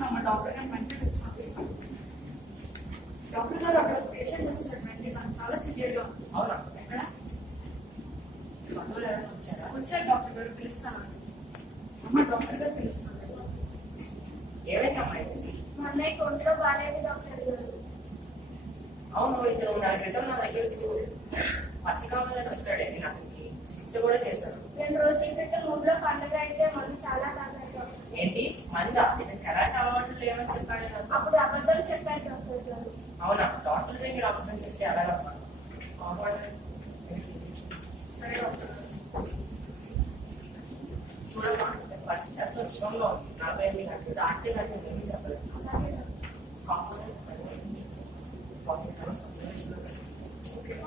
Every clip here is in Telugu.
మా డాక్టర్ గారు మంచిగా పంపిస్తాను. డాక్టర్ గారు అక్కడ పేషెంట్ వచ్చినటువంటి తను చాలా సివియర్ గా ఉంది. అవునా? ఎక్కడ వచ్చారు డాక్టర్ గారు పిలుస్తాను. అమ్మ డాక్టర్ గారు పిలుస్తాను. ఏమైంది అమ్మాయి? మా అన్నయ్య ఒంట్లో బాగాలేదు డాక్టర్ గారు. అవును, ఇద్దరు 4 క్రితం నా దగ్గరికి పచ్చికామలని వచ్చాడే, నాకు చికిత్స కూడా చేశాను. 2 రోజుల క్రితం ఊళ్ళో పండుగ అయితే మందు చాలా తాగారు. ఏంటి మందా? ఇతను కరెంట్ అలవాట్లు లేవని చెప్పాడు. అప్పుడు అబద్ధం చెప్పారు డాక్టర్ గారు. అవునా? డాక్టర్ దగ్గర అబద్ధం చెప్తే అలాగమ్మా. సరే డాక్టర్ చూడమ్మా, పరిస్థితి ఎంతో విషయంలో ఉంది. 48 గంటలు దాటితే నాకు ఏమీ చెప్పలేదు.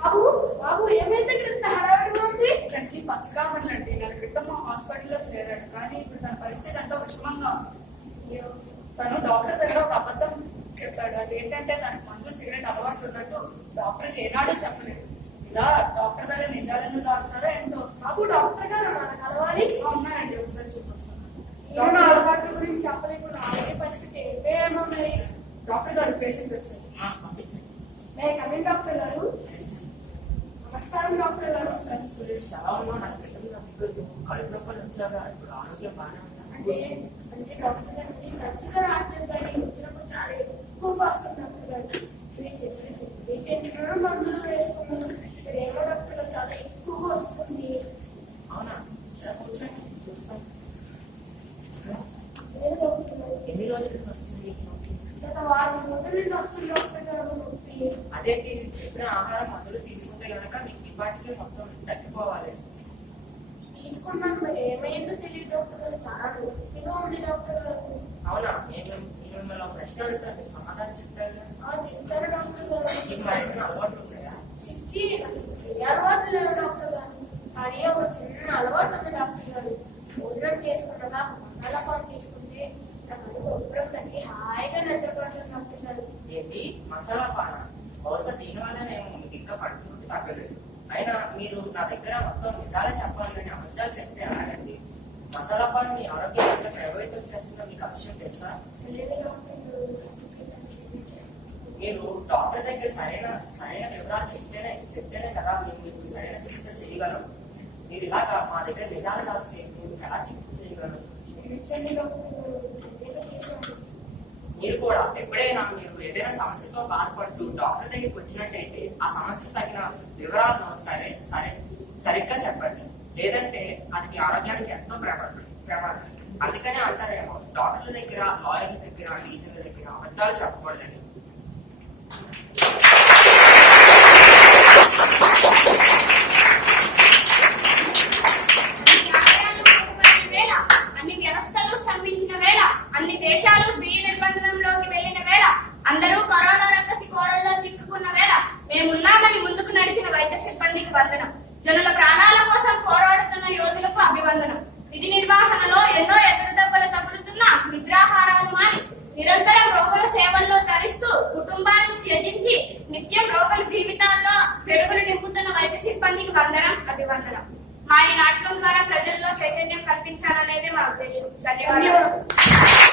బాబు బాబు ఏమైతే క్రితం హడావిడిగా ఉంది? ఇతనికి పచ్చకామలండి 4 క్రితం హాస్పిటల్లో చేరాడు. కానీ ఇప్పుడు తన పరిస్థితి ఎంతో విషమంగా ఉంది. తను డాక్టర్ దగ్గర ఒక అబద్ధం చెప్పాడు. అది ఏంటంటే తనకు మందు సిగరెట్ అలవాటు ఉన్నట్టు డాక్టర్కి ఏనాడు చెప్పలేదు. ఇలా డాక్టర్ దగ్గర నిజాలను దాస్తారో ఏంటో. బాబు డాక్టర్ గారు కలవాలి ఉన్నారండి, ఒకసారి చూపిస్తాను. అలవాట్ల గురించి చెప్పలేదు. ఆరోగ్య పరిస్థితి ఏమన్నాయి? డాక్టర్ గారు పేషెంట్ వచ్చారు. కమింగ్ డాక్టర్ గారు. నమస్కారం డాక్టర్ గారు. నమస్కారం సురేష్. ఎలా ఉన్నా? నాకు కడుపు నొప్పులు వచ్చాక ఇప్పుడు ఆరోగ్యం బాగానే అంటే డాక్టర్ గారు ఖచ్చితంగా రాత్రి కానీ వచ్చినప్పుడు చాలా ఎక్కువ వస్తుంది డాక్టర్ గారు. మీరు మందులు వేసుకున్నాను. ఏమో డాక్టర్ గారు చాలా ఎక్కువగా వస్తుంది. అవునా? కూర్చొని చూస్తాం. లేదు డాక్టర్ గారు. ఎన్ని రోజులకి వస్తుంది? గత 4 రోజుల నుంచి వస్తుంది డాక్టర్ గారు నొప్పి. అదే మీరు చెప్పిన ఆహారం మందులు తీసుకుంటే కనుక మీకు ఇప్పటికే మొత్తం తగ్గిపోవాలి. తీసుకున్నాను, మరి ఏమైందో తెలియదు డాక్టర్ గారు. చాలా నొప్పిగా ఉంది డాక్టర్ గారు. అవునా? నేను మిమ్మల్ని ఒక ప్రశ్న అడుగుతాను, మీకు సమాధానం చెప్తారు కదా? చెప్తారు డాక్టర్ గారు. మీకు మరేమైనా అలవాట్లు ఉంటాయా? ఇచ్చి ఏ అలవాటు లేదు డాక్టర్ గారు. కానీ ఒక చిన్న అలవాటు ఉంది డాక్టర్ గారు. భోజనం చేసుకున్నాక మసాలా పాలు తీసుకుంటే ఒప్పుడం తగ్గి హాయిగా నిద్రపోతాను డాక్టర్ గారు. ఏంటి మసాలా పాన? బహుశా దీనివల్ల నేను మీకు ఇంకా పడుతుంది తగ్గలేదు. అయినా మీరు నా దగ్గర మొత్తం నిజాలే చెప్పాలి అని అబద్ధాలు చెప్తే ఎలాగండి? మసాలా పాన్ మీ ఆరోగ్యం ఎంత ప్రభావితం చేస్తుందో మీకు ఆ విషయం తెలుసా? మీరు డాక్టర్ దగ్గర సరైన వివరాలు చెప్తేనే కదా మీకు సరైన చికిత్స చేయగలం. మీరు ఇలాగా మా దగ్గర నిజాలు రాస్తే మీకు ఎలా చికిత్స చేయగలరు? మీరు కూడా ఎప్పుడైనా మీరు ఏదైనా సమస్యతో బాధపడుతూ డాక్టర్ దగ్గరికి వచ్చినట్టయితే ఆ సమస్యకు తగిన వివరాలను సరిగ్గా చెప్పండి. లేదంటే అది మీ ఆరోగ్యానికి ఎంతో ప్రమాదం. అందుకనే అంటారేమో డాక్టర్ల దగ్గర, లాయర్ల దగ్గర, టీచర్ల దగ్గర అబద్ధాలు చెప్పకూడదని. అన్ని వ్యవస్థలు స్తంభించిన వేళ, అన్ని దేశాలు స్వీయ నిర్బంధంలోకి వెళ్లిన వేళ, అందరూ కరోనా రక్కసి కోరల్లో చిక్కుకున్న వేళ మేమున్నామని ముందుకు నడిచిన వైద్య సిబ్బందికి వందనం. జనుల ప్రాణాల కోసం పోరాడుతున్న యోధులకు అభివందనం. విధి నిర్వహణలో ఎన్నో ఎదురుదెబ్బలు తగులుతున్న నిద్రాహారాలు మాని నిరంతరం రోగుల సేవల్లో తరిస్తూ కుటుంబాలను త్యజించి నిత్యం రోగుల జీవితాల్లో వెలుగులు నింపుతున్న వైద్య సిబ్బందికి వందనం, అభివందనం. మా ఈ నాటకం ద్వారా ప్రజల్లో చైతన్యం కల్పించాలనేది మా ఉద్దేశం. ధన్యవాదాలు.